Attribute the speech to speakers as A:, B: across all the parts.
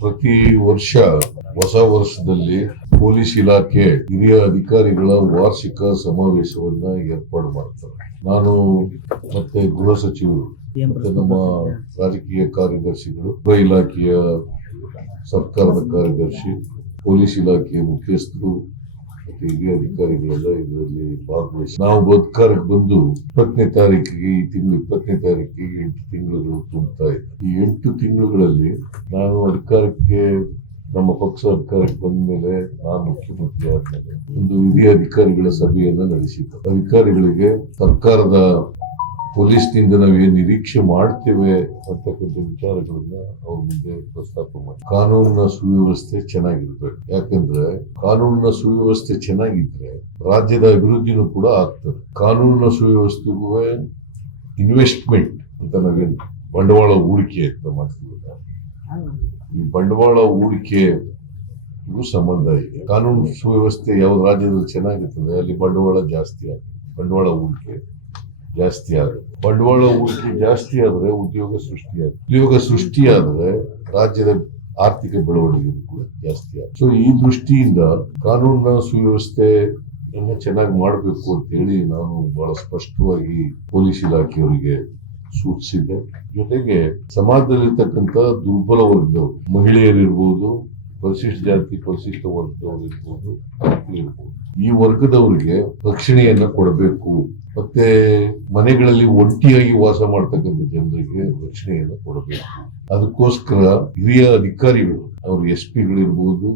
A: ಪ್ರತಿ ವರ್ಷ ಹೊಸ ವರ್ಷದಲ್ಲಿ ಪೊಲೀಸ್ ಇಲಾಖೆ ಹಿರಿಯ ಅಧಿಕಾರಿಗಳ ವಾರ್ಷಿಕ ಸಮಾವೇಶವನ್ನ ಏರ್ಪಾಡು ಮಾಡ್ತಾರೆ. ನಾನು ಮತ್ತೆ ಗೃಹ ಸಚಿವರು ಮತ್ತೆ ನಮ್ಮ ರಾಜಕೀಯ ಕಾರ್ಯದರ್ಶಿಗಳು, ಗೃಹ ಇಲಾಖೆಯ ಸರ್ಕಾರದ ಕಾರ್ಯದರ್ಶಿ, ಪೊಲೀಸ್ ಇಲಾಖೆಯ ಮುಖ್ಯಸ್ಥರು ಮತ್ತೆ ಅಧಿಕಾರಿಗಳೆಲ್ಲ ಇದರಲ್ಲಿ ಭಾಗವಹಿಸಿ. ನಾವು ಅಧಿಕಾರಕ್ಕೆ ಬಂದು ಇಪ್ಪತ್ತನೇ ತಾರೀಕಿಗೆ, ಈ ತಿಂಗಳು ಇಪ್ಪತ್ತನೇ ತಾರೀಕಿಗೆ ಎಂಟು ತಿಂಗಳುಗಳು ತುಂಬುತ್ತಾ ಇದೆ ಈ ಎಂಟು ತಿಂಗಳುಗಳಲ್ಲಿ ನಾನು ಅಧಿಕಾರಕ್ಕೆ, ನಮ್ಮ ಪಕ್ಷ ಅಧಿಕಾರಕ್ಕೆ ಬಂದ ಮೇಲೆ ನಾನು ಮುಖ್ಯಮಂತ್ರಿ ಆದ್ಮೇಲೆ ಒಂದು ಹಿರಿಯ ಅಧಿಕಾರಿಗಳ ಸಭೆಯನ್ನ ನಡೆಸಿದ್ದು. ಅಧಿಕಾರಿಗಳಿಗೆ ಸರ್ಕಾರದ ಪೊಲೀಸ್ನಿಂದ ಏನು ನಿರೀಕ್ಷೆ ಮಾಡ್ತೇವೆ ಅಂತಕ್ಕಂಥ ವಿಚಾರಗಳನ್ನ ಅವ್ರ ಮುಂದೆ ಪ್ರಸ್ತಾಪ ಮಾಡಿ. ಕಾನೂನಿನ ಸುವ್ಯವಸ್ಥೆ ಚೆನ್ನಾಗಿರ್ಬೇಕು. ಯಾಕಂದ್ರೆ ಕಾನೂನಿನ ಸುವ್ಯವಸ್ಥೆ ಚೆನ್ನಾಗಿದ್ರೆ ರಾಜ್ಯದ ಅಭಿವೃದ್ಧಿನೂ ಕೂಡ ಆಗ್ತದೆ. ಕಾನೂನಿನ ಸುವ್ಯವಸ್ಥೆಗೂ ಇನ್ವೆಸ್ಟ್ಮೆಂಟ್ ಅಂತ ನಾವೇನು ಬಂಡವಾಳ ಹೂಡಿಕೆ ಅಂತ ಮಾಡ್ತೀವಲ್ಲ? ಈ ಬಂಡವಾಳ ಹೂಡಿಕೆ ಸಂಬಂಧ ಇದೆ. ಕಾನೂನು ಸುವ್ಯವಸ್ಥೆ ಯಾವ ರಾಜ್ಯದಲ್ಲಿ ಚೆನ್ನಾಗಿರ್ತದೆ, ಅಲ್ಲಿ ಬಂಡವಾಳ ಜಾಸ್ತಿ ಆಗ್ತದೆ, ಬಂಡವಾಳ ಹೂಡಿಕೆ. ಜಾಸ್ತಿ ಆದ್ರೆ. ಬಂಡವಾಳ ಹೂಡಿಕೆ ಜಾಸ್ತಿ ಆದ್ರೆ ಉದ್ಯೋಗ ಸೃಷ್ಟಿ ಆಗುತ್ತೆ ಉದ್ಯೋಗ ಸೃಷ್ಟಿಯಾದ್ರೆ ರಾಜ್ಯದ ಆರ್ಥಿಕ ಬೆಳವಣಿಗೆ ಕೂಡ ಜಾಸ್ತಿ ಆಗುತ್ತೆ ಸೊ ಈ ದೃಷ್ಟಿಯಿಂದ ಕಾನೂನಿನ ಸುವ್ಯವಸ್ಥೆ ಚೆನ್ನಾಗಿ ಮಾಡಬೇಕು ಅಂತ ಹೇಳಿ ನಾನು ಬಹಳ ಸ್ಪಷ್ಟವಾಗಿ ಪೊಲೀಸ್ ಇಲಾಖೆಯವರಿಗೆ ಸೂಚಿಸಿದ್ದೆ. ಜೊತೆಗೆ ಸಮಾಜದಲ್ಲಿರ್ತಕ್ಕಂಥ ದುರ್ಬಲ ವರ್ಗದವರು, ಮಹಿಳೆಯರಿರ್ಬೋದು, ಪರಿಶಿಷ್ಟ ಜಾತಿ, ಪರಿಶಿಷ್ಟ ವರ್ಗದವರು ಇರ್ಬೋದು ಇರ್ಬೋದು ಈ ವರ್ಗದವರಿಗೆ ರಕ್ಷಣೆಯನ್ನ ಕೊಡಬೇಕು. ಮತ್ತೆ ಮನೆಗಳಲ್ಲಿ ಒಂಟಿಯಾಗಿ ವಾಸ ಮಾಡ್ತಕ್ಕಂಥ ಜನರಿಗೆ ರಕ್ಷಣೆಯನ್ನು ಕೊಡಬೇಕು. ಅದಕ್ಕೋಸ್ಕರ ಹಿರಿಯ ಅಧಿಕಾರಿಗಳು, ಅವರು ಎಸ್ ಪಿಗಳಿರ್ಬೋದು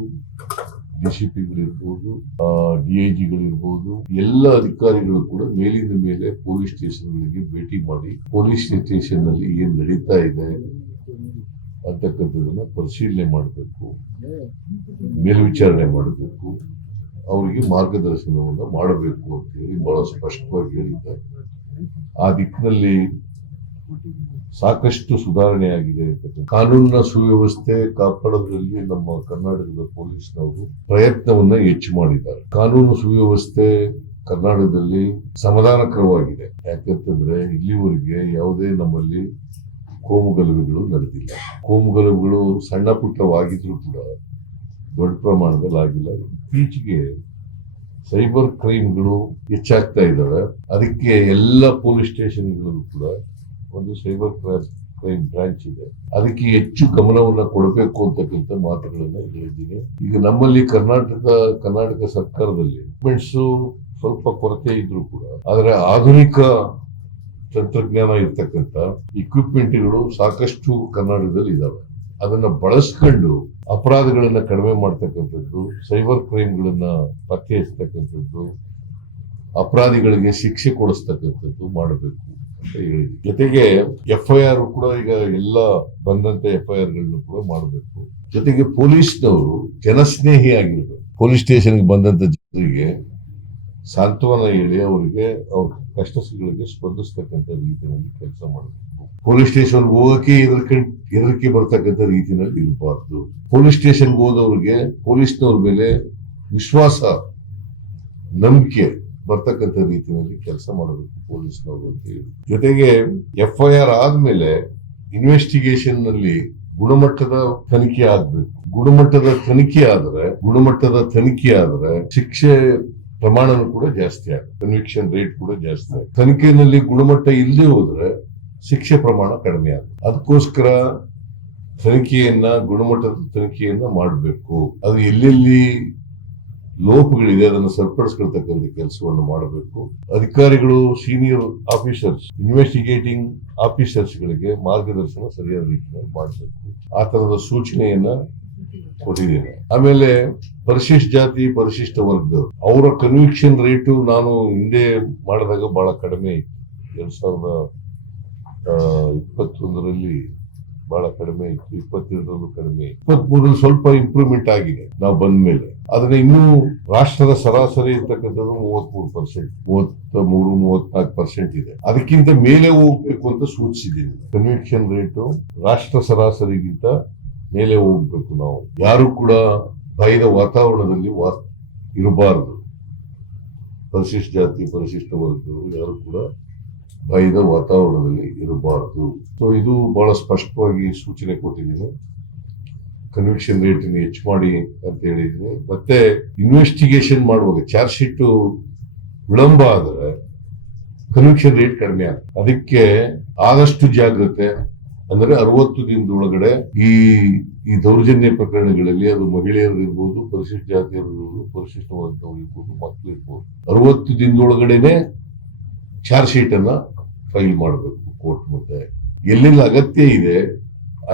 A: ಡಿಸಿಪಿಗಳಿರ್ಬೋದು ಡಿಐಜಿಗಳಿರ್ಬೋದು ಎಲ್ಲ ಅಧಿಕಾರಿಗಳು ಕೂಡ ಮೇಲಿನ ಮೇಲೆ ಪೊಲೀಸ್ ಸ್ಟೇಷನ್ಗಳಿಗೆ ಭೇಟಿ ಮಾಡಿ ಪೊಲೀಸ್ ಸ್ಟೇಷನ್ನಲ್ಲಿ ಏನ್ ನಡೀತಾ ಇದೆ ಅಂತಕ್ಕಂಥದ್ದನ್ನ ಪರಿಶೀಲನೆ ಮಾಡಬೇಕು. ಮೇಲ್ವಿಚಾರಣೆ ಮಾಡಬೇಕು. ಅವರಿಗೆ ಮಾರ್ಗದರ್ಶನವನ್ನು ಮಾಡಬೇಕು ಅಂತ ಹೇಳಿ ಬಹಳ ಸ್ಪಷ್ಟವಾಗಿ ಹೇಳಿದ್ದಾರೆ. ಆ ದಿಕ್ಕಿನಲ್ಲಿ ಸಾಕಷ್ಟು ಸುಧಾರಣೆ ಆಗಿದೆ ಕಾನೂನಿನ ಸುವ್ಯವಸ್ಥೆ ಕಾಪಾಡೋದ್ರಲ್ಲಿ ನಮ್ಮ ಕರ್ನಾಟಕದ ಪೊಲೀಸ್ನವರು ಪ್ರಯತ್ನವನ್ನ ಹೆಚ್ಚು ಮಾಡಿದ್ದಾರೆ. ಕಾನೂನು ಸುವ್ಯವಸ್ಥೆ ಕರ್ನಾಟಕದಲ್ಲಿ ಸಮಾಧಾನಕರವಾಗಿದೆ. ಯಾಕಂತಂದ್ರೆ ಇಲ್ಲಿವರೆಗೆ ಯಾವುದೇ ನಮ್ಮಲ್ಲಿ ಕೋಮುಗಲಭೆಗಳು ನಡೆದಿಲ್ಲ. ಕೋಮುಗಲಭೆಗಳು ಸಣ್ಣ ಪುಟ್ಟವಾಗಿದ್ರು ಕೂಡ ದೊಡ್ಡ ಪ್ರಮಾಣದಲ್ಲಿ ಆಗಿಲ್ಲ. ಇತ್ತೀಚೆಗೆ ಸೈಬರ್ ಕ್ರೈಮ್ಗಳು ಹೆಚ್ಚಾಗ್ತಾ ಇದ್ದಾವೆ. ಅದಕ್ಕೆ ಎಲ್ಲ ಪೊಲೀಸ್ ಸ್ಟೇಷನ್ಗಳಲ್ಲೂ ಕೂಡ ಒಂದು ಸೈಬರ್ ಕ್ರೈಮ್ ಬ್ರಾಂಚ್ ಇದೆ. ಅದಕ್ಕೆ ಹೆಚ್ಚು ಗಮನವನ್ನು ಕೊಡಬೇಕು ಅಂತಕ್ಕಂಥ ಮಾತುಗಳನ್ನು ಹೇಳಿದ್ದೀನಿ ಈಗ ನಮ್ಮಲ್ಲಿ ಕರ್ನಾಟಕ ಕರ್ನಾಟಕ ಸರ್ಕಾರದಲ್ಲಿ equipments ಸ್ವಲ್ಪ ಕೊರತೆ ಇದ್ರು ಕೂಡ, ಆದರೆ ಆಧುನಿಕ ತಂತ್ರಜ್ಞಾನ ಇರ್ತಕ್ಕಂಥ ಇಕ್ವಿಪ್ಮೆಂಟ್ಗಳು ಸಾಕಷ್ಟು ಕರ್ನಾಟಕದಲ್ಲಿ ಇದಾವೆ. ಅದನ್ನ ಬಳಸ್ಕೊಂಡು ಅಪರಾಧಗಳನ್ನ ಕಡಿಮೆ ಮಾಡ್ತಕ್ಕಂಥದ್ದು, ಸೈಬರ್ ಕ್ರೈಮ್ಗಳನ್ನ ಪತ್ತೆ ಹಚ್ಚತಕ್ಕಂಥದ್ದು, ಅಪರಾಧಿಗಳಿಗೆ ಶಿಕ್ಷೆ ಕೊಡಿಸ್ತಕ್ಕಂಥದ್ದು ಮಾಡಬೇಕು ಅಂತ ಜೊತೆಗೆ ಎಫ್ ಐ ಆರ್ ಕೂಡ ಈಗ ಎಲ್ಲ ಬಂದಂತ ಎಫ್ ಐ ಆರ್ಗಳನ್ನು ಕೂಡ ಮಾಡಬೇಕು. ಜೊತೆಗೆ ಪೊಲೀಸ್ನವರು ಜನಸ್ನೇಹಿ ಆಗಿರ್ಬೇಕು. ಪೊಲೀಸ್ ಸ್ಟೇಷನ್ಗೆ ಬಂದಂತ ಜನರಿಗೆ ಸಾಂತ್ವನ ಹೇಳಿ ಅವರಿಗೆ ಅವ್ರ ಕಷ್ಟಗಳಿಗೆ ಸ್ಪಂದಿಸ್ತಕ್ಕಂಥ ರೀತಿಯಲ್ಲಿ ಕೆಲಸ ಮಾಡಬೇಕು. ಪೊಲೀಸ್ ಸ್ಟೇಷನ್ ಹೋಗಕ್ಕೆ ಹೆದರ್ಕೆ ಬರ್ತಕ್ಕಂಥ ರೀತಿಯಲ್ಲಿ ಇರಬಾರ್ದು. ಪೊಲೀಸ್ ಸ್ಟೇಷನ್ಗೆ ಹೋದವ್ರಿಗೆ ಪೊಲೀಸ್ನವ್ರ ಮೇಲೆ ವಿಶ್ವಾಸ, ನಂಬಿಕೆ ಬರ್ತಕ್ಕಂಥ ರೀತಿಯಲ್ಲಿ ಕೆಲಸ ಮಾಡಬೇಕು ಪೊಲೀಸ್ನವರು ಅಂತ ಹೇಳಿ. ಜೊತೆಗೆ ಎಫ್ ಐ ಆರ್ ಆದ್ಮೇಲೆ ಇನ್ವೆಸ್ಟಿಗೇಷನ್ನಲ್ಲಿ ಗುಣಮಟ್ಟದ ತನಿಖೆ ಆಗ್ಬೇಕು. ಗುಣಮಟ್ಟದ ತನಿಖೆ ಆದ್ರೆ, ಗುಣಮಟ್ಟದ ತನಿಖೆ ಆದ್ರೆ ಶಿಕ್ಷೆ ಪ್ರಮಾಣನೂ ಕೂಡ ಜಾಸ್ತಿ ಆಗುತ್ತೆ. ಕನ್ವಿಕ್ಷನ್ ರೇಟ್ ಕೂಡ ಜಾಸ್ತಿ ಆಗುತ್ತೆ. ತನಿಖೆಯಲ್ಲಿ ಗುಣಮಟ್ಟ ಇಲ್ಲದೆ ಹೋದ್ರೆ ಶಿಕ್ಷೆ ಪ್ರಮಾಣ ಕಡಿಮೆ ಆಗುತ್ತೆ. ಅದಕ್ಕೋಸ್ಕರ ತನಿಖೆಯನ್ನ, ಗುಣಮಟ್ಟದ ತನಿಖೆಯನ್ನ ಮಾಡಬೇಕು. ಅದು ಎಲ್ಲೆಲ್ಲಿ ಲೋಪಗಳಿದೆ, ಅದನ್ನು ಸರಿಪಡಿಸ್ಕೊಳ್ತಕ್ಕಂಥ ಕೆಲಸವನ್ನು ಮಾಡಬೇಕು. ಅಧಿಕಾರಿಗಳು ಸೀನಿಯರ್ ಆಫೀಸರ್ಸ್ ಇನ್ವೆಸ್ಟಿಗೇಟಿಂಗ್ ಆಫೀಸರ್ಸ್ ಗಳಿಗೆ ಮಾರ್ಗದರ್ಶನ ಸರಿಯಾದ ರೀತಿಯಲ್ಲಿ ಮಾಡಬೇಕು. ಆ ತರದ ಸೂಚನೆಯನ್ನ ಕೊಟ್ಟಿದ್ದೇನೆ. ಆಮೇಲೆ ಪರಿಶಿಷ್ಟ ಜಾತಿ, ಪರಿಶಿಷ್ಟ ವರ್ಗದವರು. ಅವರ ಕನ್ವಿಕ್ಷನ್ ರೇಟು ನಾನು ಹಿಂದೆ ಮಾಡಿದಾಗ ಬಹಳ ಕಡಿಮೆ ಇತ್ತು. ಎರಡ್ ಸಾವಿರದ ಇಪ್ಪತ್ತೊಂದರಲ್ಲಿ ಬಹಳ ಕಡಿಮೆ ಇತ್ತು. ಇಪ್ಪತ್ತೆರಡರಲ್ಲೂ ಕಡಿಮೆ ಇಪ್ಪತ್ತ್ ಮೂರಲ್ಲಿ ಸ್ವಲ್ಪ ಇಂಪ್ರೂವ್ಮೆಂಟ್ ಆಗಿದೆ ನಾವು ಬಂದ ಮೇಲೆ ಆದ್ರೆ ಇನ್ನೂ ರಾಷ್ಟ್ರದ ಸರಾಸರಿ ಇರ್ತಕ್ಕಂಥದ್ದು ಮೂವತ್ಮೂರು ಪರ್ಸೆಂಟ್ ಮೂವತ್ತ ಮೂರು ಮೂವತ್ನಾಲ್ಕು ಪರ್ಸೆಂಟ್ ಇದೆ. ಅದಕ್ಕಿಂತ ಮೇಲೆ ಹೋಗ್ಬೇಕು ಅಂತ ಸೂಚಿಸಿದ್ದೀನಿ. ಕನ್ವಿಕ್ಷನ್ ರೇಟು ರಾಷ್ಟ್ರ ಸರಾಸರಿಗಿಂತ ಮೇಲೆ ಹೋಗ್ಬೇಕು ನಾವು. ಯಾರು ಕೂಡ ಭಯದ ವಾತಾವರಣದಲ್ಲಿ ಇರಬಾರದು. ಪರಿಶಿಷ್ಟ ಜಾತಿ, ಪರಿಶಿಷ್ಟ ವರ್ಗದವರು ಯಾರು ಕೂಡ ಭಯದ ವಾತಾವರಣದಲ್ಲಿ ಇರಬಾರದು. ಸೊ ಇದು ಬಹಳ ಸ್ಪಷ್ಟವಾಗಿ ಸೂಚನೆ ಕೊಟ್ಟಿದ್ದೀನಿ. ಕನ್ವಿಕ್ಷನ್ ರೇಟ್ ಹೆಚ್ಚು ಮಾಡಿ ಅಂತ ಹೇಳಿದ್ದೀನಿ. ಮತ್ತೆ ಇನ್ವೆಸ್ಟಿಗೇಷನ್ ಮಾಡುವಾಗ ಚಾರ್ಜ್ ಶೀಟ್ ವಿಳಂಬ ಆದರೆ ಕನ್ವಿಕ್ಷನ್ ರೇಟ್ ಕಡಿಮೆ ಆಗುತ್ತೆ. ಅದಕ್ಕೆ ಆದಷ್ಟು ಜಾಗ್ರತೆ ಅಂದ್ರೆ ಅರವತ್ತು ದಿನದೊಳಗಡೆ ಈ ಈ ದೌರ್ಜನ್ಯ ಪ್ರಕರಣಗಳಲ್ಲಿ ಅದು ಮಹಿಳೆಯರು ಇರ್ಬೋದು ಪರಿಶಿಷ್ಟ ಜಾತಿಯರು ಇರ್ಬೋದು ಪರಿಶಿಷ್ಟ ವರ್ಗದವರು ಇರ್ಬೋದು ಮಕ್ಕಳು ಇರ್ಬೋದು. ಅರವತ್ತು ದಿನದೊಳಗಡೆನೆ ಚಾರ್ಜ್ ಶೀಟ್ ಅನ್ನ ಫೈಲ್ ಮಾಡಬೇಕು ಕೋರ್ಟ್ ಮುಂದೆ ಎಲ್ಲೆಲ್ಲಿ ಅಗತ್ಯ ಇದೆ,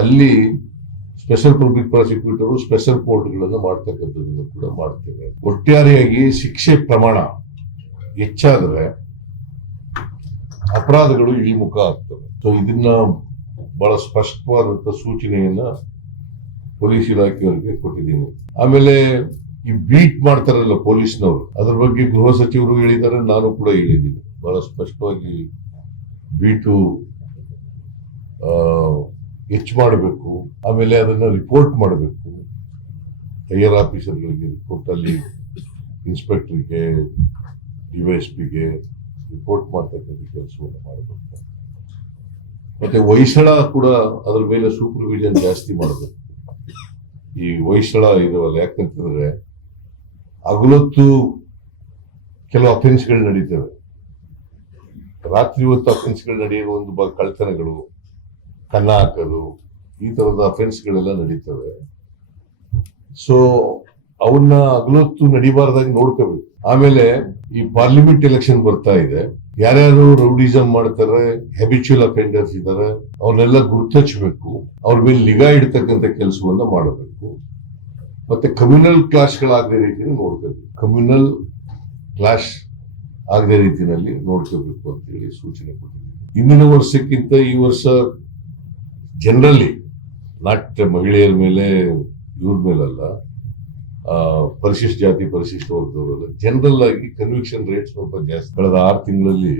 A: ಅಲ್ಲಿ ಸ್ಪೆಷಲ್ ಪಬ್ಲಿಕ್ ಪ್ರಾಸಿಕ್ಯೂಟರ್ ಸ್ಪೆಷಲ್ ಕೋರ್ಟ್ಗಳನ್ನು ಮಾಡ್ತಕ್ಕಂಥದ್ದನ್ನು ಕೂಡ ಮಾಡ್ತೇವೆ. ಒಟ್ಟಾರೆಯಾಗಿ ಶಿಕ್ಷೆ ಪ್ರಮಾಣ ಹೆಚ್ಚಾದರೆ ಅಪರಾಧಗಳು ಇಳಿಮುಖ ಆಗ್ತವೆ. ಸೊ ಇದನ್ನ ಬಹಳ ಸ್ಪಷ್ಟವಾದಂಥ ಸೂಚನೆಯನ್ನ ಪೊಲೀಸ್ ಇಲಾಖೆಯವರಿಗೆ ಕೊಟ್ಟಿದ್ದೀನಿ. ಆಮೇಲೆ ಈ ಬೀಟ್ ಮಾಡ್ತಾರಲ್ಲ ಪೊಲೀಸ್ನವರು, ಅದ್ರ ಬಗ್ಗೆ ಗೃಹ ಸಚಿವರು ಹೇಳಿದ್ದಾರೆ, ನಾನು ಕೂಡ ಹೇಳಿದ್ದೀನಿ. ಬಹಳ ಸ್ಪಷ್ಟವಾಗಿ ಬೀಟು ಹೆಚ್ಚು ಮಾಡಬೇಕು, ಆಮೇಲೆ ಅದನ್ನ ರಿಪೋರ್ಟ್ ಮಾಡಬೇಕು. ಹೈಯರ್ ಆಫೀಸರ್ಗಳಿಗೆ ರಿಪೋರ್ಟ್ ಅಲ್ಲಿ, ಇನ್ಸ್ಪೆಕ್ಟರ್ಗೆ ಪಿಗೆ ರಿಪೋರ್ಟ್ ಮಾಡ್ತಕ್ಕಂಥ ಕೆಲಸವನ್ನು ಮಾಡಬೇಕು. ಮತ್ತೆ ಹೊಯ್ಸಳ ಕೂಡ ಅದ್ರ ಮೇಲೆ ಸೂಪರ್ವಿಷನ್ ಜಾಸ್ತಿ ಮಾಡಬೇಕು. ಈ ಹೊಯ್ಸಳ ಇದಾವಲ್ಲ ಯಾಕಂತಂದ್ರೆ ಹಗಲೊತ್ತು ಕೆಲವು ಅಫೆನ್ಸ್ಗಳು ನಡೀತವೆ. ರಾತ್ರಿ ಹೊತ್ತು ಅಫೆನ್ಸ್ಗಳು ನಡೆಯುವ ಒಂದು ಕಳ್ತನಗಳು ಕನ್ನ ಹಾಕೋದು ಈ ತರದ ಅಫೆನ್ಸ್ಗಳೆಲ್ಲ ನಡೀತವೆ. ಸೊ ಅವನ್ನ ಅಗಲೊತ್ತು ನಡಿಬಾರ್ದಾಗಿ ನೋಡ್ಕೋಬೇಕು. ಆಮೇಲೆ ಈ ಪಾರ್ಲಿಮೆಂಟ್ ಎಲೆಕ್ಷನ್ ಬರ್ತಾ ಇದೆ. ಯಾರ್ಯಾರು ರೌಡಿಸಮ್ ಮಾಡ್ತಾರೆ ಹ್ಯಾಬಿಚುಯಲ್ ಅಫೆಂಡರ್ಸ್ ಇದ್ದಾರೆ ಅವ್ರನ್ನೆಲ್ಲ ಗುರುತಚ್ಬೇಕು ಅವ್ರ ಮೇಲೆ ನಿಗಾ ಇಡ್ತಕ್ಕಂಥ ಕೆಲಸವನ್ನ ಮಾಡಬೇಕು. ಮತ್ತೆ ಕಮ್ಯುನಲ್ ಕ್ಲಾಶ್ಗಳಾಗದ ರೀತಿಯಲ್ಲಿ ನೋಡ್ಕೋಬೇಕು ಕಮ್ಯುನಲ್ ಕ್ಲಾಶ್ ಆಗದ ರೀತಿಯಲ್ಲಿ ನೋಡ್ಕೋಬೇಕು ಅಂತ ಹೇಳಿ ಸೂಚನೆ ಕೊಟ್ಟಿದ್ದೀನಿ. ಹಿಂದಿನ ವರ್ಷಕ್ಕಿಂತ ಈ ವರ್ಷ ಜನರಲಿ ನಾಟ್ ಮಹಿಳೆಯರ ಮೇಲೆ, ಇವ್ರ ಮೇಲಲ್ಲ ಪರಿಶಿಷ್ಟ ಜಾತಿ, ಪರಿಶಿಷ್ಟ ವರ್ಗದವರು ಜನರಲ್ ಆಗಿ ಕನ್ವಿಕ್ಷನ್ ರೇಟ್ ಸ್ವಲ್ಪ ಜಾಸ್ತಿ. ಕಳೆದ ಆರು ತಿಂಗಳಲ್ಲಿ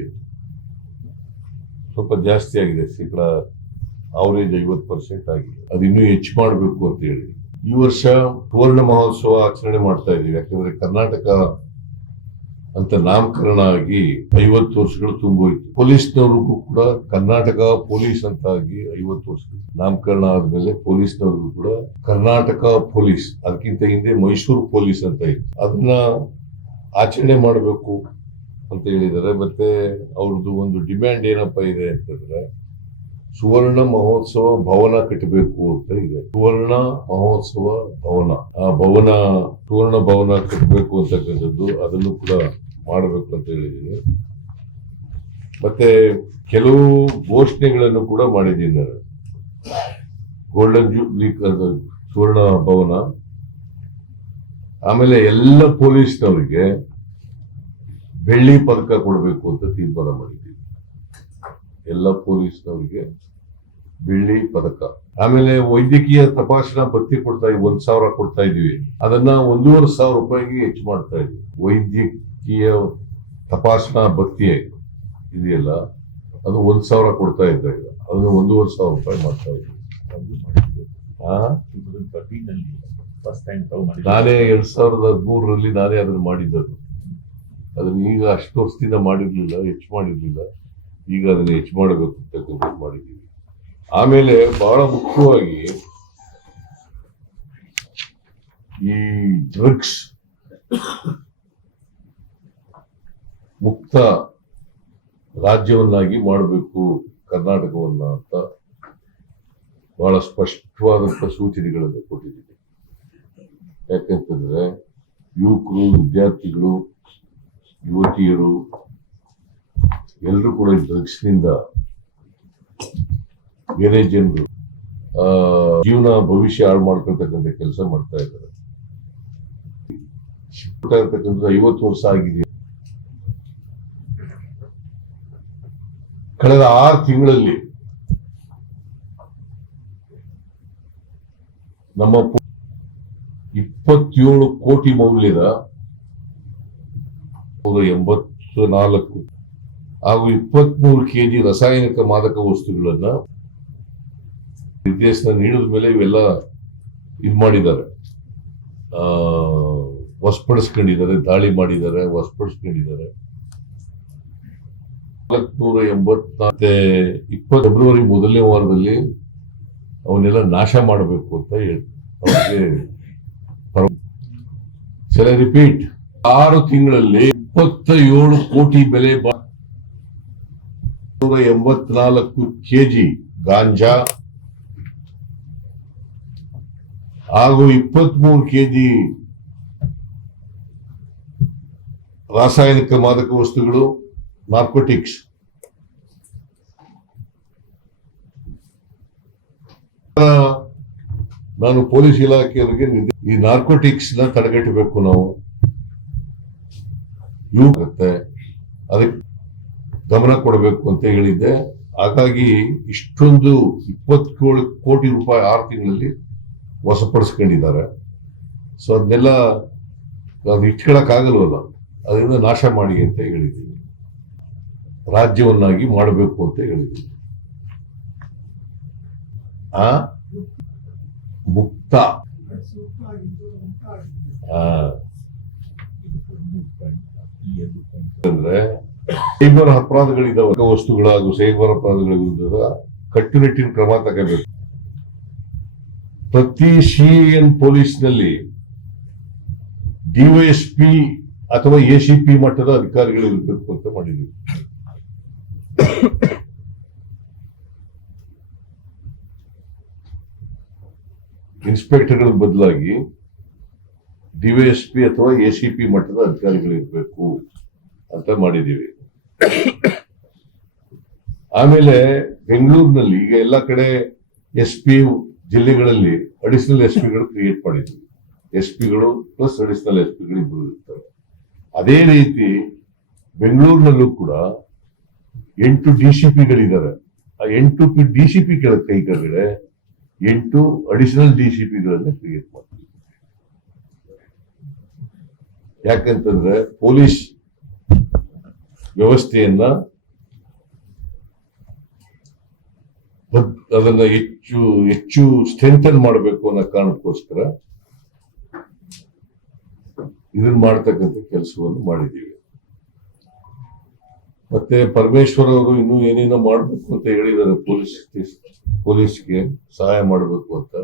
A: ಸ್ವಲ್ಪ ಜಾಸ್ತಿ ಆಗಿದೆ. ಶೇಕಡ ಅವರೇಜ್ ಐವತ್ತು ಪರ್ಸೆಂಟ್ ಆಗಿದೆ. ಅದು ಇನ್ನೂ ಹೆಚ್ಚು ಮಾಡಬೇಕು ಅಂತ ಹೇಳಿ. ಈ ವರ್ಷ ಸುವರ್ಣ ಮಹೋತ್ಸವ ಆಚರಣೆ ಮಾಡ್ತಾ ಇದೀವಿ ಯಾಕಂದ್ರೆ ಕರ್ನಾಟಕ ಅಂತ ನಾಮಕರಣ ಆಗಿ ಐವತ್ತು ವರ್ಷಗಳು ತುಂಬೋಯ್ತು. ಪೊಲೀಸ್ನವ್ರಿಗೂ ಕೂಡ, ಕರ್ನಾಟಕ ಪೊಲೀಸ್ ಅಂತ ಆಗಿ ಐವತ್ತು ವರ್ಷ ನಾಮಕರಣ ಆದ್ಮೇಲೆ ಪೊಲೀಸ್ನವ್ರಿಗೂ ಕೂಡ ಕರ್ನಾಟಕ ಪೊಲೀಸ್, ಅದಕ್ಕಿಂತ ಹಿಂದೆ ಮೈಸೂರು ಪೊಲೀಸ್ ಅಂತ ಇತ್ತು. ಅದನ್ನ ಆಚರಣೆ ಮಾಡಬೇಕು ಅಂತ ಹೇಳಿದ್ದಾರೆ. ಮತ್ತೆ ಅವ್ರದ್ದು ಒಂದು ಡಿಮ್ಯಾಂಡ್ ಏನಪ್ಪ ಇದೆ ಅಂತಂದ್ರೆ, ಸುವರ್ಣ ಮಹೋತ್ಸವ ಭವನ ಕಟ್ಟಬೇಕು ಅಂತ ಇದೆ. ಸುವರ್ಣ ಮಹೋತ್ಸವ ಭವನ. ಆ ಭವನ, ಸುವರ್ಣ ಭವನ ಕಟ್ಟಬೇಕು ಅಂತಕ್ಕಂಥದ್ದು ಅದನ್ನು ಕೂಡ ಮಾಡಬೇಕು ಅಂತ ಹೇಳಿದ್ದೀನಿ. ಮತ್ತೆ ಕೆಲವು ಘೋಷಣೆಗಳನ್ನು ಕೂಡ ಮಾಡಿದ್ದೀನಿ ನಾನು. ಗೋಲ್ಡನ್ ಜೂಬ್ಲಿ ಸುವರ್ಣ ಭವನ. ಆಮೇಲೆ ಎಲ್ಲ ಪೊಲೀಸ್ನವರಿಗೆ ಬೆಳ್ಳಿ ಪದಕ ಕೊಡಬೇಕು ಅಂತ ತೀರ್ಮಾನ ಮಾಡಿದ್ದೀವಿ ಎಲ್ಲ ಪೊಲೀಸ್ನವರಿಗೆ ಬೆಳ್ಳಿ ಪದಕ. ಆಮೇಲೆ ವೈದ್ಯಕೀಯ ತಪಾಸಣಾ ಭತ್ತಿ ಕೊಡ್ತಾ ಇದ್ವಿ, ಒಂದ್ ಸಾವಿರ ಕೊಡ್ತಾ ಇದೀವಿ. ಅದನ್ನ ಒಂದೂವರೆ ಸಾವಿರ ರೂಪಾಯಿಗೆ ಹೆಚ್ಚು ಮಾಡ್ತಾ ಇದ್ವಿ. ವೈದ್ಯಕೀಯ ತಪಾಸಣಾ ಭತ್ತಿ ಇದೆಯಲ್ಲ, ಅದು ಒಂದ್ ಸಾವಿರ ಕೊಡ್ತಾ ಇದ್ದ. ಅದನ್ನ ಒಂದೂವರೆ ಸಾವಿರ ರೂಪಾಯಿ ಮಾಡ್ತಾ ಇದ್ವಿ. ನಾನೇ ಎರಡ್ ಸಾವಿರದ ಹದಿಮೂರರಲ್ಲಿ ನಾನೇ ಅದನ್ನ ಮಾಡಿದ್ದದು ಅದನ್ನ ಈಗ ಅಷ್ಟು ವರ್ಷದಿಂದ ಮಾಡಿರ್ಲಿಲ್ಲ, ಹೆಚ್ಚು ಮಾಡಿರ್ಲಿಲ್ಲ. ಈಗ ಅದನ್ನ ಹೆಚ್ಚು ಮಾಡಬೇಕು ಅಂತ ಮಾಡಿದ್ದೀವಿ. ಆಮೇಲೆ ಬಹಳ ಮುಖ್ಯವಾಗಿ ಈ ಡ್ರಗ್ಸ್ ಮುಕ್ತ ರಾಜ್ಯವನ್ನಾಗಿ ಮಾಡಬೇಕು ಕರ್ನಾಟಕವನ್ನ ಅಂತ ಬಹಳ ಸ್ಪಷ್ಟವಾದಂತ ಸೂಚನೆಗಳನ್ನು ಕೊಟ್ಟಿದ್ದೀವಿ ಯಾಕಂತಂದ್ರೆ ಯುವಕರು, ವಿದ್ಯಾರ್ಥಿಗಳು, ಯುವತಿಯರು ಎಲ್ಲರೂ ಕೂಡ ಡ್ರಗ್ಸ್ನಿಂದ ಬೇರೆ ಜನರು ಜೀವನ, ಭವಿಷ್ಯ ಹಾಳು ಮಾಡ್ಕೊಳ್ತಕ್ಕಂಥ ಕೆಲಸ ಮಾಡ್ತಾ ಇದ್ದಾರೆ. ಐವತ್ತು ವರ್ಷ ಆಗಿದೆ. ಕಳೆದ ಆರು ತಿಂಗಳಲ್ಲಿ ನಮ್ಮ ಇಪ್ಪತ್ತೇಳು ಕೋಟಿ ಮೌಲ್ಯದ ಎಂಬತ್ತು ನಾಲ್ಕು ಹಾಗೂ ಇಪ್ಪತ್ಮೂರು ಕೆಜಿ ರಾಸಾಯನಿಕ ಮಾದಕ ವಸ್ತುಗಳನ್ನ ನಿರ್ದೇಶನ ನೀಡಿದ ಮೇಲೆ ಇವೆಲ್ಲ ಇದು ಮಾಡಿದ್ದಾರೆ. ಆ ವಶಪಡಿಸ್ಕೊಂಡಿದ್ದಾರೆ ದಾಳಿ ಮಾಡಿದ್ದಾರೆ ವಶಪಡಿಸ್ಕೊಂಡಿದ್ದಾರೆ ನಾಲ್ಕುನೂರ ಎಂಬತ್ನಾಲ್ಕೇ ಇಪ್ಪತ್ತು ಫೆಬ್ರವರಿ ಮೊದಲನೇ ವಾರದಲ್ಲಿ ಅವನ್ನೆಲ್ಲ ನಾಶ ಮಾಡಬೇಕು ಅಂತ ಹೇಳಿ ರಿಪೀಟ್, ಆರು ತಿಂಗಳಲ್ಲಿ ಇಪ್ಪತ್ತ ಏಳು ಕೋಟಿ ಬೆಲೆ ನೂರ ಎಂಬತ್ನಾಲ್ಕು ಕೆಜಿ ಗಾಂಜಾ ಹಾಗೂ ಇಪ್ಪತ್ಮೂರು ಕೆಜಿ ರಾಸಾಯನಿಕ ಮಾದಕ ವಸ್ತುಗಳು, ನಾರ್ಕೋಟಿಕ್ಸ್. ನಾನು ಪೊಲೀಸ್ ಇಲಾಖೆಯವರಿಗೆ ಈ ನಾರ್ಕೋಟಿಕ್ಸ್ನ ತಡೆಗಟ್ಟಬೇಕು ನಾವು. ಇವು ಬರುತ್ತೆ ಅದಕ್ಕೆ ಗಮನ ಕೊಡಬೇಕು ಅಂತ ಹೇಳಿದ್ದೆ. ಹಾಗಾಗಿ ಇಷ್ಟೊಂದು ಇಪ್ಪತ್ತೇಳು ಕೋಟಿ ರೂಪಾಯಿ ಆರು ತಿಂಗಳಲ್ಲಿ ವಶಪಡಿಸ್ಕೊಂಡಿದ್ದಾರೆ. ಸೊ ಅದನ್ನೆಲ್ಲ ಅದು ಇಟ್ಕೊಳಕ್ ಆಗಲ್ವಲ್ಲ ಅದರಿಂದ ನಾಶ ಮಾಡಿ ಅಂತ ಹೇಳಿದ್ದೀವಿ ರಾಜ್ಯವನ್ನಾಗಿ ಮಾಡಬೇಕು ಅಂತ ಹೇಳಿದ್ದೀವಿ ಆ? ಮುಕ್ತ. ಅಂದ್ರೆ ಸೈಬರ್ ಅಪರಾಧಗಳಿದಾವೆ ವಸ್ತುಗಳ ಹಾಗೂ ಸೈಬರ್ ಅಪರಾಧಗಳ ವಿರುದ್ಧ ಕಟ್ಟುನಿಟ್ಟಿನ ಕ್ರಮ ತಗೋಬೇಕು. ಪ್ರತಿ ಸಿಎನ್ ಪೊಲೀಸ್ನಲ್ಲಿ ಡಿವೈಎಸ್ಪಿ ಅಥವಾ ಎಸಿಪಿ ಮಟ್ಟದ ಅಧಿಕಾರಿಗಳು ಇರಬೇಕು ಅಂತ ಮಾಡಿದ್ದೀವಿ. ಇನ್ಸ್ಪೆಕ್ಟರ್ಗಳ ಬದಲಾಗಿ ಡಿವೈಎಸ್ಪಿ ಅಥವಾ ಎಸಿಪಿ ಮಟ್ಟದ ಅಧಿಕಾರಿಗಳು ಇರಬೇಕು ಅಂತ ಮಾಡಿದ್ದೀವಿ. ಆಮೇಲೆ ಬೆಂಗಳೂರಿನಲ್ಲಿ ಈಗ ಎಲ್ಲ ಕಡೆ ಎಸ್ ಪಿ ಜಿಲ್ಲೆಗಳಲ್ಲಿ ಅಡಿಷನಲ್ ಎಸ್ ಪಿಗಳು ಕ್ರಿಯೇಟ್ ಮಾಡಿದ್ವಿ. ಎಸ್ ಪಿಗಳು ಪ್ಲಸ್ ಅಡಿಷನಲ್ ಎಸ್ ಪಿಗಳು ಇಬ್ಬರು ಇರ್ತಾರೆ. ಅದೇ ರೀತಿ ಬೆಂಗಳೂರಿನಲ್ಲೂ ಕೂಡ ಎಂಟು ಡಿ ಸಿ ಪಿಗಳಿದ್ದಾರೆ ಆ ಎಂಟು ಪಿ ಡಿ ಸಿ ಪಿ ಕೆಳ ಕೈ ಕೆಳಗಡೆ ಎಂಟು ಅಡಿಷನಲ್ ಡಿ ಸಿ ಪಿಗಳನ್ನು ಕ್ರಿಯೇಟ್ ಮಾಡ್ತೀವಿ. ಯಾಕಂತಂದ್ರೆ ಪೊಲೀಸ್ ವ್ಯವಸ್ಥೆಯನ್ನ ಅದನ್ನ ಹೆಚ್ಚು ಹೆಚ್ಚು ಸ್ಟ್ರೆಂಥನ್ ಮಾಡಬೇಕು ಅನ್ನೋ ಕಾರಣಕ್ಕೋಸ್ಕರ ಇದನ್ನ ಮಾಡ್ತಕ್ಕಂತ ಕೆಲಸವನ್ನು ಮಾಡಿದ್ದೀವಿ ಮತ್ತೆ ಪರಮೇಶ್ವರ್ ಅವರು ಇನ್ನೂ ಏನೇನೋ ಮಾಡ್ಬೇಕು ಅಂತ ಹೇಳಿದ್ದಾರೆ ಪೊಲೀಸ್, ಪೊಲೀಸ್ಗೆ ಸಹಾಯ ಮಾಡಬೇಕು ಅಂತ.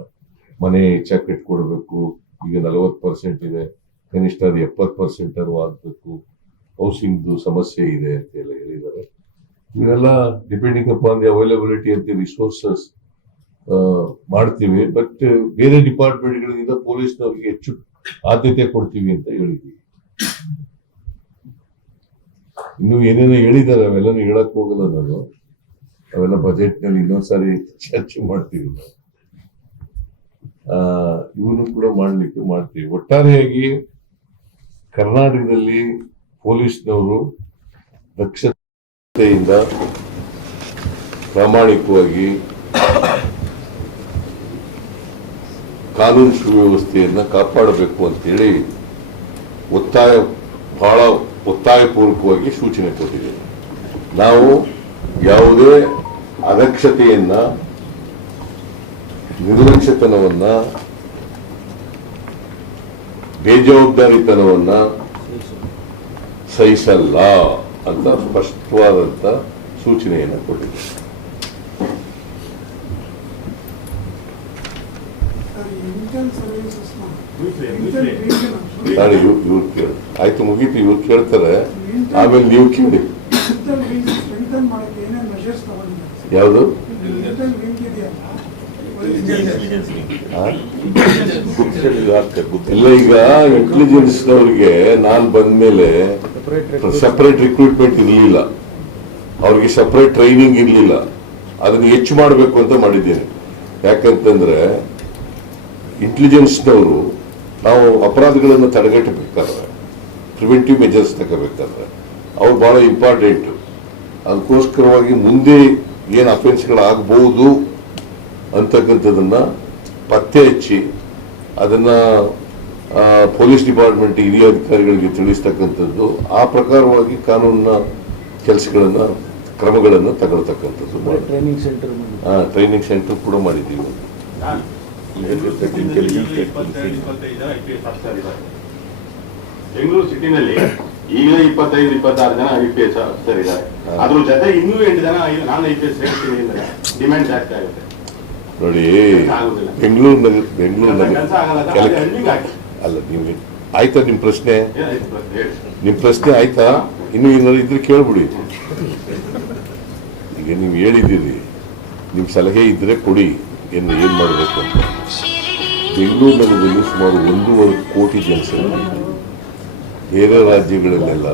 A: ಮನೆ ಚೆಕ್ ಇಟ್ಕೊಡ್ಬೇಕು ಈಗ ನಲವತ್ತು ಪರ್ಸೆಂಟ್ ಇದೆ. ಕನಿಷ್ಠ ಅದು ಎಪ್ಪತ್ತು ಪರ್ಸೆಂಟ್ ಆಗ್ಬೇಕು. ಹೌಸಿಂಗ್ದು ಸಮಸ್ಯೆ ಇದೆ ಅಂತ ಎಲ್ಲ ಹೇಳಿದ್ದಾರೆ. ಇವೆಲ್ಲ ಡಿಪೆಂಡಿಂಗ್ ಅಪಾನ್ ದಿ ಅವೈಲಬಿಲಿಟಿ ಅಂತ ರಿಸೋರ್ಸಸ್ ಮಾಡ್ತೀವಿ. ಬಟ್ ಬೇರೆ ಡಿಪಾರ್ಟ್ಮೆಂಟ್ಗಳಿಂದ ಪೊಲೀಸ್ನವ್ರಿಗೆ ಹೆಚ್ಚು ಆದ್ಯತೆ ಕೊಡ್ತೀವಿ ಅಂತ ಹೇಳಿದ್ವಿ. ಇನ್ನು ಏನೇನೋ ಹೇಳಿದ್ದಾರೆ, ಅವೆಲ್ಲನೂ ಹೇಳಕ್ ಹೋಗಲ್ಲ ನಾನು. ಅವೆಲ್ಲ ಬಜೆಟ್ನಲ್ಲಿ ಇನ್ನೊಂದ್ಸಾರಿ ಚರ್ಚೆ ಮಾಡ್ತೀವಿ ಇವನು ಕೂಡ ಮಾಡ್ಲಿಕ್ಕೆ ಮಾಡ್ತೀವಿ. ಒಟ್ಟಾರೆಯಾಗಿ ಕರ್ನಾಟಕದಲ್ಲಿ ಪೊಲೀಸ್ನವರು ದಕ್ಷತೆಯಿಂದ ಪ್ರಾಮಾಣಿಕವಾಗಿ ಕಾನೂನು ಸುವ್ಯವಸ್ಥೆಯನ್ನು ಕಾಪಾಡಬೇಕು ಅಂತೇಳಿ ಒತ್ತಾಯ, ಬಹಳ ಒತ್ತಾಯಪೂರ್ವಕವಾಗಿ ಸೂಚನೆ ಕೊಟ್ಟಿದೆ ನಾವು ಯಾವುದೇ ಅದಕ್ಷತೆಯನ್ನ ನಿರ್ಲಕ್ಷ್ಯತನವನ್ನ, ಬೇಜವಾಬ್ದಾರಿತನವನ್ನ ಸಹಿಸಲ್ಲ. ಅಂತ ಸ್ಪಷ್ಟವಾದಂತ ಸೂಚನೆಯನ್ನು ಕೊಟ್ಟಿದೆ. ನಾನು ಇವ್ರು ಕೇಳ ಆಯ್ತು ಮುಗೀತು. ಇವ್ರು ಕೇಳ್ತಾರೆ. ಆಮೇಲೆ ನೀವು ಕೇಳಿ. ಯಾವುದು? ಇಲ್ಲ ಈಗ ಇಂಟೆಲಿಜೆನ್ಸ್ ನಾನು ನಾನ್ ಬಂದ್ಮೇಲೆ ಸಪರೇಟ್ ರಿಕ್ರೂಟ್ಮೆಂಟ್ ಇರಲಿಲ್ಲ. ಅವರಿಗೆ ಸಪರೇಟ್ ಟ್ರೈನಿಂಗ್ ಇರಲಿಲ್ಲ. ಅದನ್ನು ಹೆಚ್ಚು ಮಾಡಬೇಕು ಅಂತ ಮಾಡಿದ್ದೇನೆ. ಯಾಕಂತಂದ್ರೆ ಇಂಟೆಲಿಜೆನ್ಸ್ನವರು ನಾವು ಅಪರಾಧಗಳನ್ನು ತಡೆಗಟ್ಟಬೇಕಾದ್ರೆ ಪ್ರಿವೆಂಟಿವ್ ಮೆಜರ್ಸ್ ತಗೋಬೇಕಾದ್ರೆ ಅವ್ರು ಬಹಳ ಇಂಪಾರ್ಟೆಂಟ್ ಅದಕ್ಕೋಸ್ಕರವಾಗಿ ಮುಂದೆ ಏನು ಅಫೆನ್ಸ್ಗಳಾಗಬಹುದು ಅಂತಕ್ಕಂಥದ್ದನ್ನು ಪತ್ತೆ ಹಚ್ಚಿ ಅದನ್ನ ಪೊಲೀಸ್ ಡಿಪಾರ್ಟ್ಮೆಂಟ್ ಹಿರಿಯ ಅಧಿಕಾರಿಗಳಿಗೆ ತಿಳಿಸ್ತಕ್ಕಂಥದ್ದು ಆ ಪ್ರಕಾರವಾಗಿ ಕಾನೂನಿನ ಕೆಲಸಗಳನ್ನು ಕ್ರಮಗಳನ್ನು ತಗೊಳ್ತಕ್ಕಂಥದ್ದು
B: ಟ್ರೈನಿಂಗ್ ಸೆಂಟರ್
A: ಟ್ರೈನಿಂಗ್ ಸೆಂಟರ್ ಕೂಡ ಮಾಡಿದ್ದೀವಿ.
C: ಬೆಂಗಳೂರು ಸಿಟಿನಲ್ಲಿ ಈಗಲೇ ಇಪ್ಪತ್ತೈದು ಇಪ್ಪತ್ತಾರು ಜನ ಐ ಪಿ ಎಸ್ ಆಫೀಸರ್ ಇದ್ದಾರೆ. ಅದ್ರ ಜೊತೆ ಇನ್ನೂ ಎಂಟು ಜನ ನಾನ್ ಐ ಪಿ ಎಸ್ ಸೇರ್ತೀನಿ ಅಂದ್ರೆ ಡಿಮ್ಯಾಂಡ್ ಜಾಸ್ತಿ ಆಗುತ್ತೆ.
A: ನೋಡಿ
C: ಬೆಂಗಳೂರಿನಲ್ಲಿ
A: ಬೆಂಗಳೂರು ಅಲ್ಲ ನೀವು ಆಯ್ತಾ ನಿಮ್ಮ ಪ್ರಶ್ನೆ? ನಿಮ್ಮ ಪ್ರಶ್ನೆ ಆಯ್ತಾ? ಇನ್ನು ಏನಾದ್ರು ಇದ್ರೆ ಕೇಳ್ಬಿಡಿ. ಈಗ ನೀವು ಹೇಳಿದ್ದೀರಿ ನಿಮ್ಮ ಸಲಹೆ ಇದ್ರೆ ಕೊಡಿ ಏನು ಏನು ಮಾಡಬೇಕು ಅಂತ. ಬೆಂಗಳೂರು ನಗರದಲ್ಲಿ ಸುಮಾರು ಒಂದೂವರೆ ಕೋಟಿ ಜನಸಂಖ್ಯೆ. ಬೇರೆ ರಾಜ್ಯಗಳಲ್ಲೆಲ್ಲ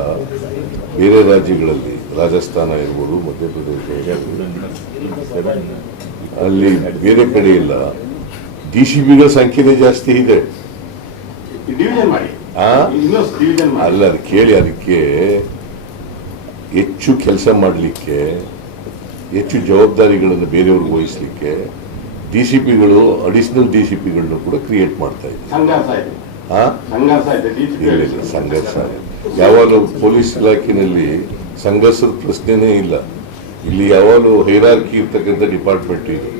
A: ಬೇರೆ ರಾಜ್ಯಗಳಲ್ಲಿ ರಾಜಸ್ಥಾನ ಇರ್ಬೋದು ಮಧ್ಯಪ್ರದೇಶ ಅಲ್ಲಿ ಬೇರೆ ಕಡೆ ಇಲ್ಲ. ಡಿ ಸಿ ಬಿಗಳ ಸಂಖ್ಯೆನೇ ಜಾಸ್ತಿ ಇದೆ
C: ಡಿವಿಷನ್ ಮಾಡಿ
A: ಆ?
C: ಇನ್ನೊಂದು ಡಿವಿಷನ್ ಮಾಡಿ
A: ಅಲ್ಲ ಅದು ಕೇಳಿ ಅದಕ್ಕೆ ಹೆಚ್ಚು ಕೆಲಸ ಮಾಡಲಿಕ್ಕೆ ಹೆಚ್ಚು ಜವಾಬ್ದಾರಿಗಳನ್ನು ಬೇರೆಯವ್ರಿಗೆ ವಹಿಸ್ಲಿಕ್ಕೆ ಡಿ ಸಿ ಪಿಗಳು ಅಡಿಷನಲ್ ಡಿ ಸಿ ಪಿಗಳನ್ನು ಕೂಡ ಕ್ರಿಯೇಟ್ ಮಾಡ್ತಾ ಇದ್ದಾರೆ.
C: ಸಂಘರ್ಷ
A: ಯಾವಾಗಲೂ ಪೊಲೀಸ್ ಇಲಾಖೆಯಲ್ಲಿ ಸಂಘರ್ಷದ ಪ್ರಶ್ನೆನೇ ಇಲ್ಲ. ಇಲ್ಲಿ ಯಾವಾಗಲೂ ಹೈರಾರ್ಕಿ ಇರ್ತಕ್ಕಂಥ ಡಿಪಾರ್ಟ್ಮೆಂಟ್ ಇದೆ.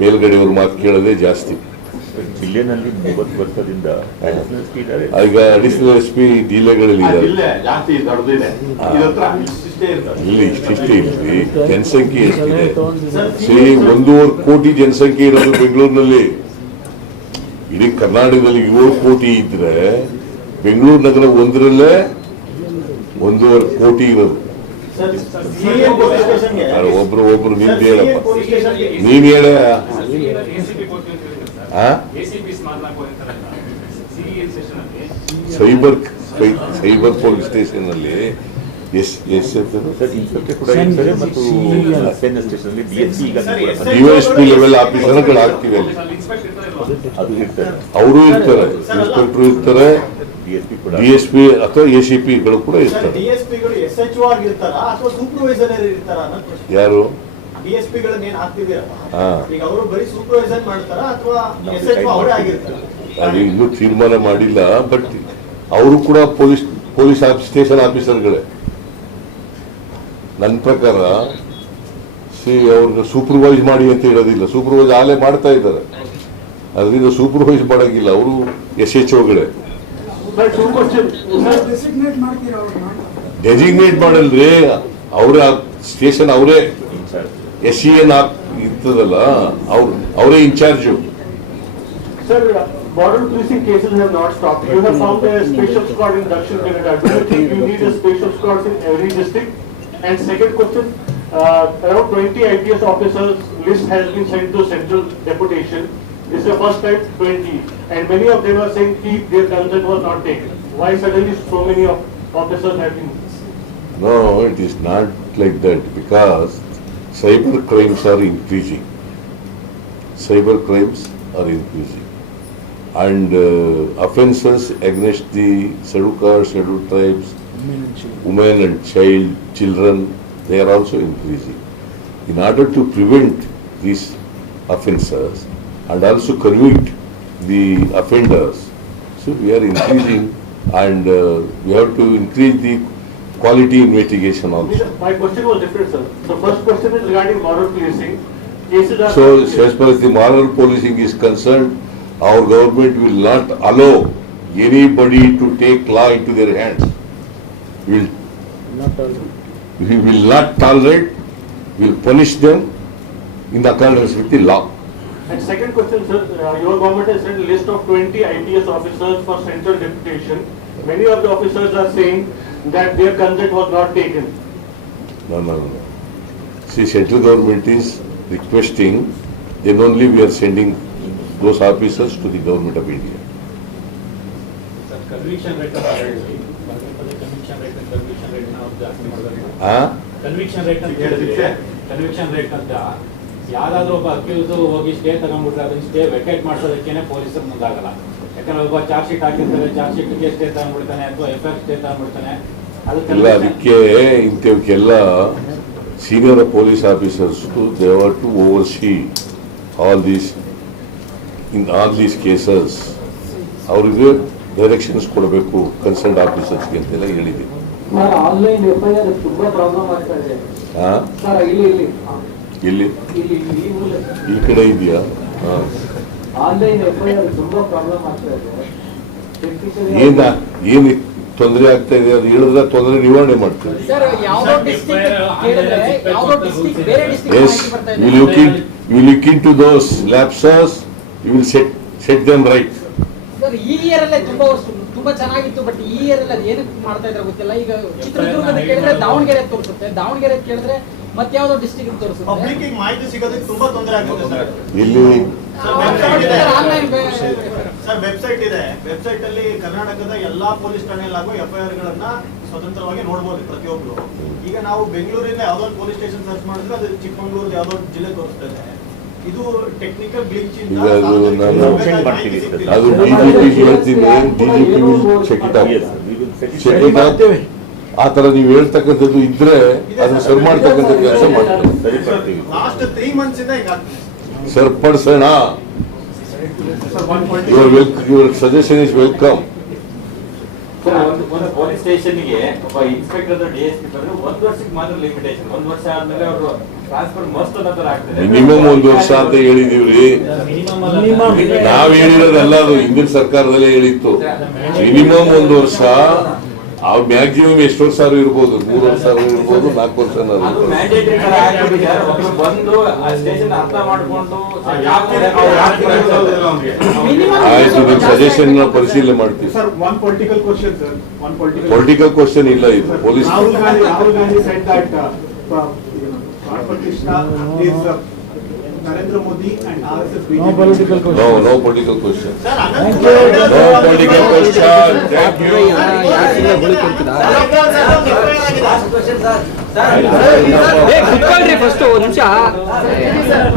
A: ಮೇಲ್ಗಡೆಯವ್ರ ಮಾತು ಕೇಳೋದೇ ಜಾಸ್ತಿ.
B: ಜಿಲ್ಲೆನಲ್ಲಿ ಮೂವತ್ತು ವರ್ಷದಿಂದ.
A: ಈಗ ಅಡಿಷನಲ್ ಎಸ್ ಪಿ ಜಿಲ್ಲೆಗಳಲ್ಲಿ ಇದ್ದಾರೆ.
C: ಇಲ್ಲ
A: ಇಲ್ಲಿ ಇಷ್ಟಿಷ್ಟೇ ಇಲ್ರಿ ಜನಸಂಖ್ಯೆ ಎಷ್ಟಿದೆ? ಸೇ ಒಂದೂವರೆ ಕೋಟಿ ಜನಸಂಖ್ಯೆ ಇರೋದು ಬೆಂಗಳೂರಿನಲ್ಲಿ. ಇಡೀ ಕರ್ನಾಟಕದಲ್ಲಿ ಏಳು ಕೋಟಿ ಇದ್ರೆ ಬೆಂಗಳೂರು ನಗರ ಒಂದರಲ್ಲೇ ಒಂದೂವರೆ ಕೋಟಿ ಇರೋದು. ಯಾರು ಒಬ್ರು ಒಬ್ರು ನಿಂದು ಹೇಳಪ್ಪ ನೀನ್ ಹೇಳ? ಸೈಬರ್ ಸೈಬರ್ ಪೊಲೀಸ್ ಸ್ಟೇಷನ್ ಅಲ್ಲಿ
B: S S S
A: P level ಆಫೀಸರ್ಗಳು ಆಗ್ತಿವೆ ಅಲ್ಲಿ.
B: ಇರ್ತಾರೆ.
A: ಅವರು ಇರ್ತಾರೆ ಇನ್ಸ್ಪೆಕ್ಟರ್ ಇರ್ತಾರೆ ಡಿ ಎಸ್ ಪಿ ಅಥವಾ ಎ ಸಿ ಪಿಗಳು ಕೂಡ ಇರ್ತಾರೆ.
D: ಡಿಎಸ್ಪಿಗಳು ಎಸ್ ಎಚ್ ಓ ಅಥವಾ ಸೂಪರ್ವೈಸರ್ ಇರ್ತಾರ ಅನ್ನೋದು ಪ್ರಶ್ನೆ.
A: ಯಾರು? ಇನ್ನೂ ತೀರ್ಮಾನ ಮಾಡಿಲ್ಲ ಬಟ್ ಅವರು ಕೂಡ ಪೊಲೀಸ್ ಪೊಲೀಸ್ ಸ್ಟೇಷನ್ ಆಫೀಸರ್ಗಳೇ. ನನ್ನ ಪ್ರಕಾರ ಸಿ ಅವ್ರನ್ನ ಸೂಪರ್ವೈಸ್ ಮಾಡಿ ಅಂತ ಹೇಳೋದಿಲ್ಲ. ಸೂಪರ್ವೈಸ್ ಆಲೇ ಮಾಡ್ತಾ ಇದ್ದಾರೆ. ಅದರಿಂದ ಸೂಪರ್ವೈಸ್ ಮಾಡೋಂಗಿಲ್ಲ. ಅವರು ಎಸ್ ಎಚ್ ಒಗಳೇ
E: ಡೆಸಿಗ್ನೇಟ್ ಮಾಡ್ತೀರಾ ಅವ್ರನ್ನ?
A: ಡೆಸಿಗ್ನೇಟ್ ಮಾಡಲ್ರಿ ಅವರೇ ಸ್ಟೇಷನ್ ಅವರೇ. ಎಸ್ ಸಿ ಎನ್ ಇರ್ತದಲ್ಲ ಅವ್ರು ಅವರೇ in charge
F: Sir, border policing cases have not stopped. You have found a special squad in Dakshin Kannada. Do you think you need a special squad in every district? And second question, uh, around 20 IPS officers list has been sent to central deputation. This is the first time 20. And many of them are saying ki their consent was not taken. Why suddenly so many of officers have been?
A: No, it is not like that because cyber crimes are increasing. Cyber crimes are increasing. And uh, offences against the scheduled castes, scheduled tribes, women and child, children, they are also increasing. In order to prevent these offences and also convict the offenders, so we are increasing and uh, we have to increase the quality investigation also.
F: My question was different, sir. The first question is regarding moral policing. Cases are.
A: So as far as the moral policing is concerned, our government will not allow anybody to take law into their hands. Will, we will not tolerate, we will punish them in accordance with the law.
F: And second question, sir, uh, your government has sent a list of 20 IPS officers for central deputation. Many of the officers are saying that their consent was not taken.
A: No, no, no. See, central government is requesting, then only we are sending those officers to the government of India.
G: Conviction rate ಅಂತ ಹೇಳಿದ್ವಿ conviction rate rate rate ನಾವು ಜಾಸ್ತಿ ಮಾಡೋದ್ರಿಂದ
A: Huh?
G: Conviction rate ಅಂತ ಹೇಳಿದ್ರೆ conviction rate ಅಂತ ಯಾವ್ದಾದ್ರು ಒಬ್ಬ ಅಕ್ಯೂಸ್ ಹೋಗಿ ಸ್ಟೇ ತಗೊಂಡ್ಬಿಟ್ರೆ ಅದನ್ನ ಸ್ಟೇ ವೆಕೇಟ್ ಮಾಡಿಸೋದಕ್ಕೇನೆ ಪೊಲೀಸರು ಮುಂದಾಗಲ್ಲ ಯಾಕಂದ್ರೆ ಒಬ್ಬ ಚಾರ್ಜ್ ಶೀಟ್ ಹಾಕಿರ್ತಾರೆ ಚಾರ್ಜ್ ಶೀಟ್ಗೆ ಸ್ಟೇ ತಗೊಂಡ್ಬಿಡ್ತಾನೆ ಅಥವಾ ಎಫ್ ಎಫ್ ಸ್ಟೇಟ್ ತಗೊಂಡ್ಬಿಡ್ತಾನೆ ಅದು
A: ಇಲ್ಲ ಅದಕ್ಕೆ ಇಂಥವಕ್ಕೆಲ್ಲ senior police officers they are to oversee all these in all these cases ಅವರಿಗೆ ಡೈರೆಕ್ಷನ್ಸ್ ಕೊಡಬೇಕು ಕನ್ಸರ್ನ್ ಆಫೀಸರ್ಸ್ಗೆ ಅಂತೆಲ್ಲ ಹೇಳಿದೆ
H: ಸರ್ ಆನ್ಲೈನ್ ಎಫ್ ತುಂಬಾ ಪ್ರಾಬ್ಲಮ್ ಆಗ್ತಾ ಸರ್ ಇಲ್ಲಿ ಇಲ್ಲಿ.
A: ಇಲ್ಲಿ?
H: ಇಲ್ಲಿ ಈ ಮೂಲೆ
A: ಈ ಕಡೆ ಇದೆಯಾ? ಹಾ.
H: ಆನ್ಲೈನ್ ಎಫ್ ತುಂಬಾ ಪ್ರಾಬ್ಲಮ್ ಆಗ್ತಾ ಇದೆ. Technically-
A: ಏನ ಏನು ತೊಂದರೆ ಆಗ್ತಾ ಇದೆ ಅದು ಹೇಳಿದ್ರೆ ತೊಂದರೆ ನಿವಾರಣೆ ಮಾಡ್ತೀವಿ. Will look into those lapses you will set set them right
I: sir ಈ ಇಯರ್ ಅಲ್ಲೇ ತುಂಬಾ ವರ್ಷ ತುಂಬಾ ಚೆನ್ನಾಗಿತ್ತು ಬಟ್ ಈ ಇಯರ್ ಅಲ್ಲಿ ಏನಕ್ಕೆ ಮಾಡ್ತಾ ಇದ್ರೆ ಗೊತ್ತಿಲ್ಲ. ಈಗ ಚಿತ್ರದುರ್ಗದ ಕೇಳಿದ್ರೆ ದಾವಣಗೆರೆ ತೋರಿಸುತ್ತೆ. ದಾವಣಗೆರೆ ಕೇಳಿದ್ರೆ ಮತ್ತೆ ಯಾವ್ದೋ ಡಿಸ್ಟ್ರಿಕ್ಟ್ ತೋರಿಸುತ್ತೆ?
D: ಪಬ್ಲಿಕ್ ಮಾಹಿತಿ ಸಿಗೋದಕ್ಕೆ ತುಂಬಾ ತೊಂದರೆ ಆಗುತ್ತೆ ಸರ್.
A: ಇಲ್ಲಿ
D: ಸರ್ ವೆಬ್ಸೈಟ್ ಇದೆ. ವೆಬ್ಸೈಟ್ ಅಲ್ಲಿ ಕರ್ನಾಟಕದ ಎಲ್ಲಾ ಪೊಲೀಸ್ ಠಾಣೆಯಲ್ಲಾಗೋ ಎಫ್ ಐ ಆರ್ ಗಳನ್ನ ಸ್ವತಂತ್ರವಾಗಿ ನೋಡಬಹುದು ಪ್ರತಿಯೊಬ್ರು. ಈಗ ನಾವು ಬೆಂಗಳೂರಿನ ಯಾವ್ದೊಂದು ಪೊಲೀಸ್ ಸ್ಟೇಷನ್ ಸರ್ಚ್ ಮಾಡಿದ್ರೆ ಅದು ಚಿಕ್ಕಮಗಳೂರು ಯಾವ್ದೋ ಜಿಲ್ಲೆ ತೋರಿಸ್ತಾ ಇದೆ. ಇದು ಟೆಕ್ನಿಕಲ್ ಗ್ಲಿಚ್
A: ಅದು ಡಿಜಿಪಿ ಹೇಳ್ತೀನಿ
B: DGP check it
A: check. It ಆ ತರ ನೀವು ಹೇಳ್ತಕ್ಕಂಥದ್ದು ಇದ್ರೆ ಅದನ್ನ ಸರಿ ಮಾಡ್ತಕ್ಕಂಥ ಕೆಲಸ ಮಾಡ್ತೀವಿ. ಸರಿಪಡಿಸೋಣ your well your suggestion is
G: welcome ಒಂದು ಪೊಲೀಸ್ ಸ್ಟೇಷನ್ಗೆ ಒಬ್ಬ ಇನ್ಸ್ಪೆಕ್ಟರ್ ಡಿ ಎಸ್ ಪಿ ಬಂದ್ರೆ ಒಂದ್ ವರ್ಷಕ್ಕೆ ಮಾತ್ರ ಲಿಮಿಟೇಷನ್ ಒಂದ್ ವರ್ಷ ಆದ್ಮೇಲೆ ಅವರು ಟ್ರಾನ್ಸ್ಫರ್ ಮಸ್ಟ್ ಅನ್ನೋ ತರ ಆಗ್ತದೆ.
A: ಮಿನಿಮಮ್ ಒಂದು ವರ್ಷ ಅಂತ ಹೇಳಿದೀವ್ರಿ ನಾವ್ ಹೇಳಿರೋದಲ್ಲ ಅದು ಹಿಂದಿನ ಸರ್ಕಾರದಲ್ಲೇ ಹೇಳಿತ್ತು. ಮಿನಿಮಮ್ ಒಂದು ವರ್ಷ. ಆ ಮ್ಯಾಕ್ಸಿಮಮ್ ಎಷ್ಟು ವರ್ಷ ಆದ್ರೂ ಇರ್ಬೋದು ಮೂರು ವರ್ಷ ಆದ್ರೂ ಇರ್ಬೋದು ನಾಲ್ಕು ವರ್ಷ ಆಯ್ತು ನಿಮ್ ಸಜೆಷನ್ ಪರಿಶೀಲನೆ ಮಾಡ್ತೀವಿ. ಪೊಲಿಟಿಕಲ್ ಕ್ವಶನ್ ಇಲ್ಲ ಇದು police
F: Rahul Gandhi, Rahul Gandhi said that, uh, uh, you know, Lord Pratishtha is uh, Narendra Modi and RSS. No political
A: no no political question
D: sir Anant
A: no
D: Kumar
A: political question thank you
I: ಕುತ್ಕೊಳ್ರಿ first ಒಂದ್ ನಿಮಿಷ
D: sir